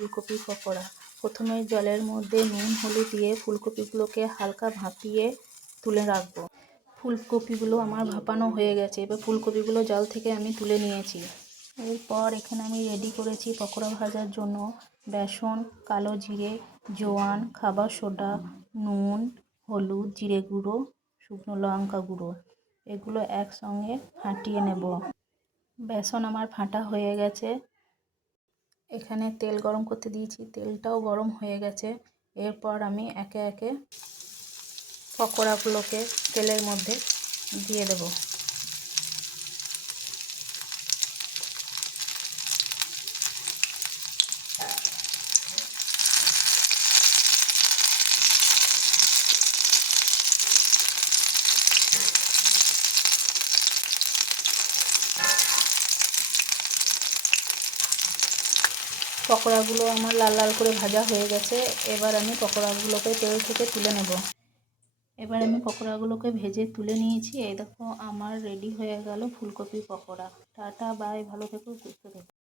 ফুলকপি পকোড়া। প্রথমে জলের মধ্যে নুন হলুদ দিয়ে ফুলকপিগুলোকে হালকা ভাপিয়ে তুলে রাখবো। ফুলকপিগুলো আমার ভাপানো হয়ে গেছে। এবার ফুলকপিগুলো জল থেকে আমি তুলে নিয়েছি। এরপর এখানে আমি রেডি করেছি পকোড়া ভাজার জন্য বেসন, কালো জিরে, জোয়ান, খাবার সোডা, নুন, হলুদ, জিরে গুঁড়ো, শুকনো লঙ্কা গুঁড়ো। এগুলো একসঙ্গে ফাটিয়ে নেব। বেসন আমার ফাটা হয়ে গেছে। এখানে তেল গরম করতে দিয়েছি, তেলটাও গরম হয়ে গেছে। এরপর আমি একে একে পকোড়াগুলোকে তেলের মধ্যে দিয়ে দেব। পকোড়াগুলো আমার লাল লাল করে ভাজা হয়ে গেছে। এবার আমি পকোড়াগুলোকে তেল থেকে তুলে নেব। এবার আমি পকোড়াগুলোকে ভেজে তুলে নিয়েছি। এই দেখো আমার রেডি হয়ে গেল ফুলকপি পকোড়া। টাটা, বাই, ভালো থেকো, সুস্থ থেকো।